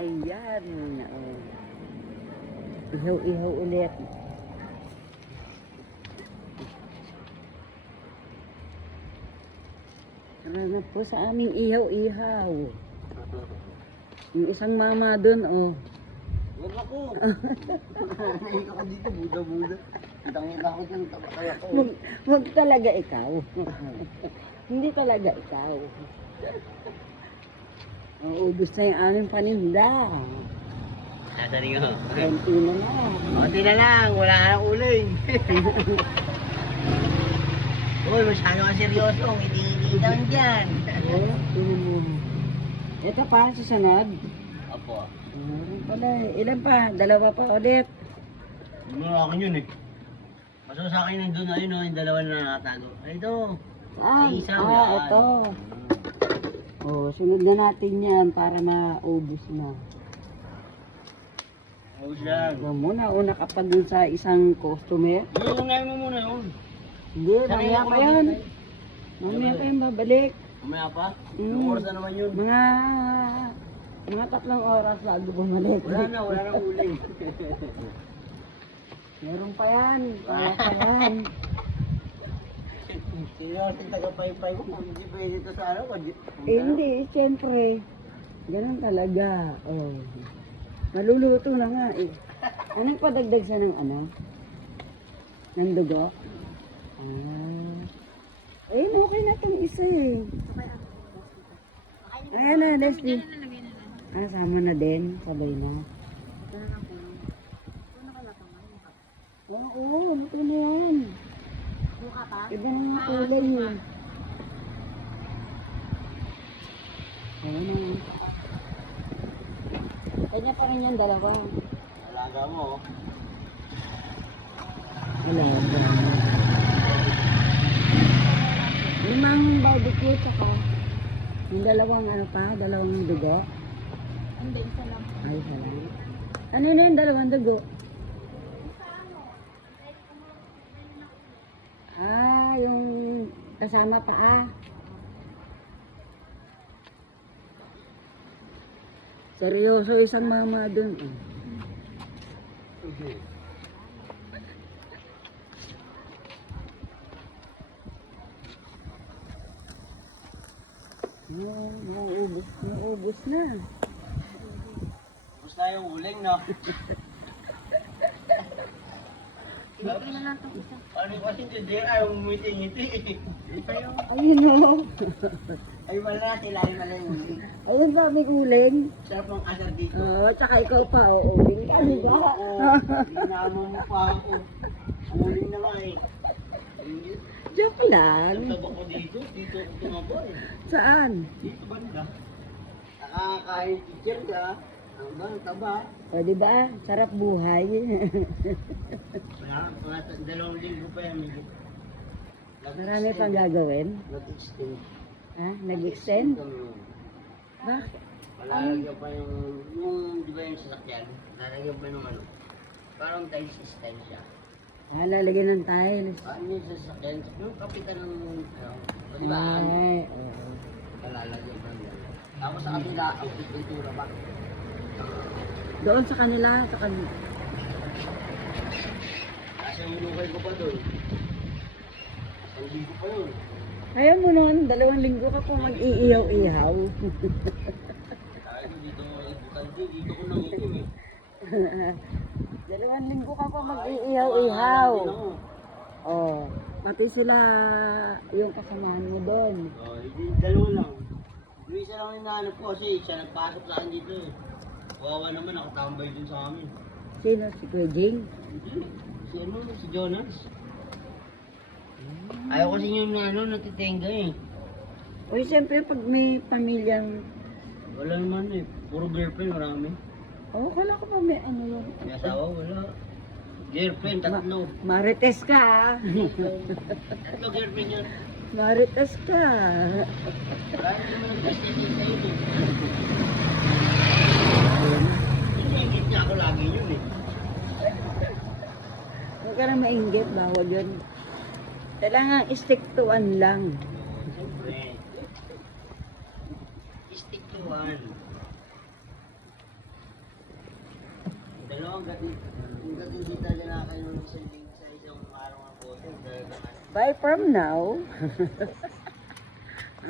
Ayan. Oh. Ihaw-ihaw ulit. Salamat po sa aming ihaw-ihaw. Yung isang mama dun, oh. Huwag ako. Nahihik ako dito, buda-buda. Kitang-kita ko dyan, taba-taba ko. Wag talaga ikaw. Hindi talaga ikaw. Ubus na yung aming paninda. Sasari ko. 20 na lang. Konti na lang, wala ka ng uling. Uy, masyado ka seryoso. Ngiti-ngiti down dyan. Oh, ito pa, susunod. Apo. Meron pala eh. Ilan pa? Dalawa pa ulit. Ano akin yun eh. Kaso sa akin nandun na yun, yung dalawa na nakatago. Ay, ito. Saan? Isa, Ah, yan. ito. Oh, sunod na natin yan para maubos na. Ayos yan. So, una ka pa dun sa isang customer. Unahin mo muna yun. Hindi, mamaya pa yan. Mamaya pa yan babalik. Mamaya pa? Mm. Anong oras na naman yun? Mga 3 oras bago bumalik. Wala na uling. Meron pa yan. Wala pa yan. Sino ang taga-pay-pay mo? Hindi pwede ito sa ano? Hindi, siyempre. Ganun talaga. Oh. Maluluto na nga eh. Anong padagdag siya ng ano? Ng dugo? Eh, okay na itong isa eh. Ayan na, Leslie. Sama na din. Sabay na. Oo, luto na yan. Iba na yung kulay yun. Ayan na. Kanya pa rin yung dalawa. Alaga mo. Alaga. Limang barbecue tsaka yung dalawang ano pa, dalawang dugo. Hindi, isa lang. Ay, isa lang. Ano na yung dalawang dugo? Yung kasama pa Seryoso isang mama dun. Okay. Naubos na. Gusto na yung uling, no? Ito na lang itong isa. Ano kasi hindi ayaw ngiti-ngiti. Ayun o. Ay, wala, tilahin na lang yung uling. Ayun sa aming uling. Sarap ng asar dito. Oo, tsaka ikaw pa, uuling ka, di ba? Ginamo mo pa ako. Uling na nga eh. Joke lang. Taba ko dito ako tumaba eh. Saan? Dito ba nila? Nakakain teacher ka. Hanggang taba. O, di ba? Sarap buhay. Mga 2 linggo pa yan. Marami pang gagawin. Nag-extend. Ha? Nag-extend? Bakit? Palalagyan pa yung, di ba yung sasakyan? Lalagyan pa yung ano. Parang tiles system siya. Lalagyan ng tiles. Paano yung sasakyan? Yung kapitan ng, ano, di ba? Ay, oo. Palalagyan pa niya. Tapos sa kanila, ang pintura pa. Doon sa kanila, Kasi yung minukay ko pa doon. Ang ligo pa yun. Kaya mo noon, 2 linggo ka po mag-iihaw-ihaw. Kaya dito, dito ko nang ito eh. 2 linggo ka pa mag-iihaw-ihaw. Oh, pati sila yung kasamahan mo doon. Oh, hindi, 2 lang. Yung isa lang yung nahanap ko kasi siya nagpasok sa akin dito eh. Wawa naman, nakatambay din sa amin. Sino? Si Kuya Jing? Hindi. Si ano, si Jonas. Ayaw kasi yung ano, natitenga eh. Uy, siyempre pag may pamilyang... Wala naman eh. Puro girlfriend, marami. Oh, kala ko pa may ano yun. May asawa, wala. Girlfriend, 3. Marites ka ah. 3 girlfriend yun. Marites ka. Kaya naman nag-business yun sa iyo. Ingit niya ako lagi yun eh. Huwag ka na mainggit, bawal yun. Kailangan stick to one lang. Siyempre. Stick to one. hanggat hindi talaga nakakainom sa isang araw ng bote. Bye from now.